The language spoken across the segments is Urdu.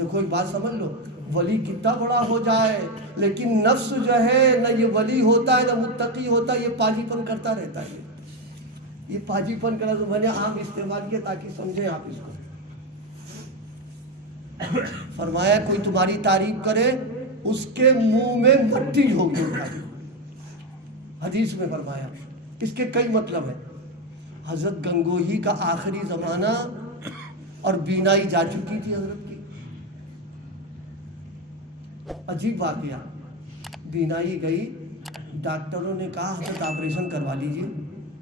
دیکھو ایک بات سمجھ لو، ولی کتنا بڑا ہو جائے لیکن نفس جو ہے نہ یہ ولی ہوتا ہے نہ متقی ہوتا ہے، یہ پاجی پن کرتا رہتا ہے. یہ پاجی پن کرنا تو میں نے عام استعمال کیا تاکہ سمجھیں آپ اس کو. فرمایا کوئی تمہاری تعریف کرے اس کے منہ میں مٹی ہوگی. حدیث میں فرمایا اس کے کئی مطلب ہیں. حضرت گنگوہی کا آخری زمانہ اور بینائی جا چکی تھی حضرت کی. عجیب واقعہ، بینائی گئی، ڈاکٹروں نے کہا حضرت آپریشن کروا لیجئے،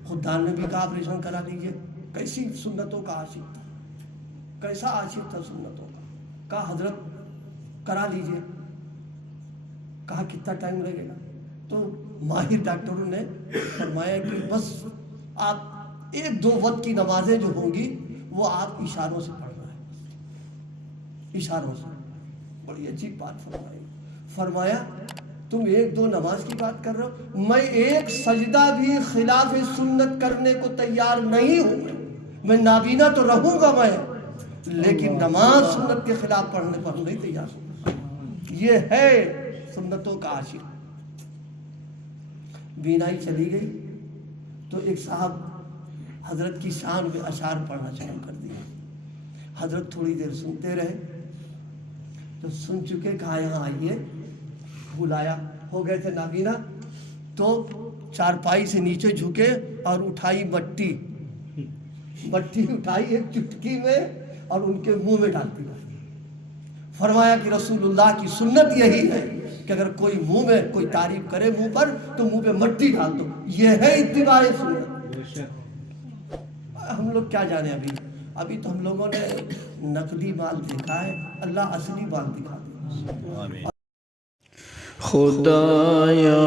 خدان نے بھی کہا آپریشن کرا لیجئے. کیسی سنتوں کا عاشق تھا، کیسا عاشق تھا سنتوں کا. کہا حضرت کرا لیجئے. کہا کتنا ٹائم لگے گا؟ تو ماہر ڈاکٹروں نے فرمایا کہ بس آپ 1-2 وقت کی نمازیں جو ہوں گی وہ آپ اشاروں سے پڑھنا ہے، اشاروں سے. بڑی عجیب بات فرمائی. فرمایا تم 1-2 نماز کی بات کر رہے ہو، میں ایک سجدہ بھی خلاف سنت کرنے کو تیار نہیں ہوں. میں نابینا تو رہوں گا میں، لیکن نماز سنت کے خلاف پڑھنے پر نہیں تیار ہوں. یہ ہے سنتوں کا عاشق. بینائی چلی گئی تو ایک صاحب حضرت کی شان میں اشعار پڑھنا شروع کر دیا. حضرت تھوڑی دیر سنتے رہے تو سن چکے، کہا یہاں آئیے. بلایا، ہو گئے تھے نابینا تو چارپائی سے نیچے جھکے اور اٹھائی مٹی اٹھائی ایک چٹکی میں اور ان کے منہ میں ڈال دیا. فرمایا کہ رسول اللہ کی سنت یہی ہے کہ اگر کوئی منہ میں کوئی تعریف کرے منہ پر تو منہ پہ مٹی ڈال دو. یہ ہے اتباع سنت. ہم لوگ کیا جانے، ابھی تو ہم لوگوں نے نقلی مال دیکھا ہے، اللہ اصلی مال دکھا دیا. خدایا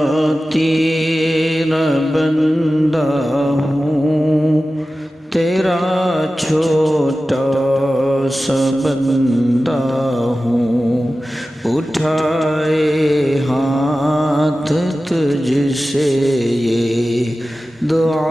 تیرا بندہ ہوں، تیرا چھوٹا سا بندہ ہوں، اٹھائے ہاتھ تجھ سے یہ دعا